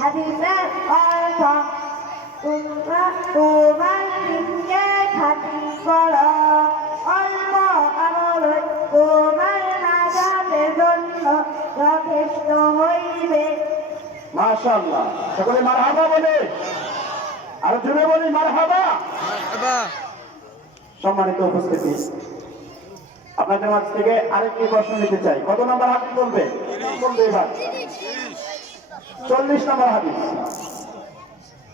হাদিসের অর্থ তোমার দিনকে খাঁটি করো, অল্প আমল তোমার নাজাতের জন্য যথেষ্ট হইবে। মাশাআল্লাহ, সকলে মারহাবা বলে, আর জোরে বলি মারহাবা। সম্মানিত উপস্থিতি, আপনাদের মাঝ থেকে আরেকটি প্রশ্ন নিতে চাই। কত নম্বর হাদিস বলবে? বলবে এবার 40 নম্বর হাদিস।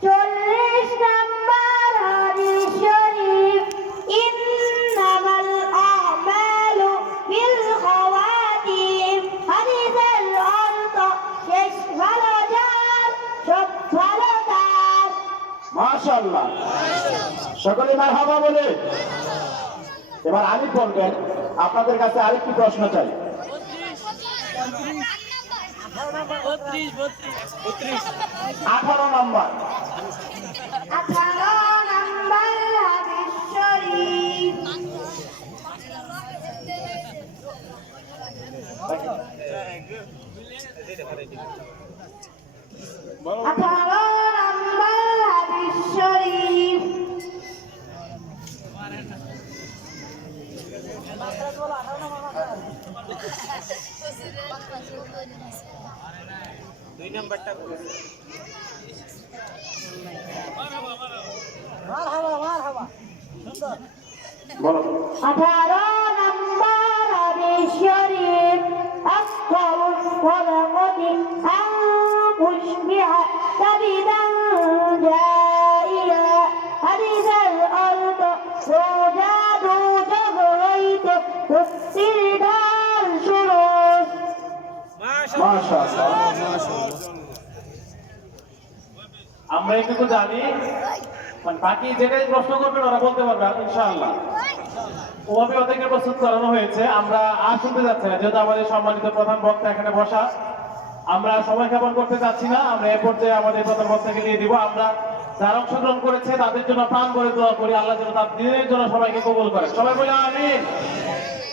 40 নম্বর হাদিস শরীফ, ইন্নামাল আমালু বিল খাওয়াতিম। হাদিসের অর্থ শেষ ভালো যার, সব ভালো তার। মাশাআল্লাহ, সকলে মারহাবা বলে। এবার আমি বলবেন, আপনাদের কাছে আরেকটি প্রশ্ন চাই। 18 নম্বর। 18 নম্বর হাদিস শরীফ, দুই নাম্বারটা বলো। 18 নম্বর হাদিস শরীফ, আসফারুস সালামতি আন তুশবিহা কাবিদান জাইয়া। হাদিসের অর্থ রোজা দুজক হইতে তফসির ঢাল শুরু। মাশাআল্লাহ, আমরা একটু জানি, মানে বাকি যেটাই প্রশ্ন করবেন ওরা বলতে পারবে ইনশাআল্লাহ। ওভাবে ওদেরকে প্রস্তুত করানো হয়েছে। আমরা আর শুনতে যাচ্ছি না, যেহেতু আমাদের সম্মানিত প্রধান বক্তা এখানে বসা, আমরা সময় ক্ষেপণ করতে চাচ্ছি না। আমরা এ পর্যায়ে আমাদের প্রধান বক্তাকে দিয়ে দিব। আমরা যারা অংশগ্রহণ করেছে তাদের জন্য প্রাণ করে দোয়া করি, আল্লাহ যেন তার দিনের জন্য সবাইকে কবুল করেন। সবাই বলে আমিন।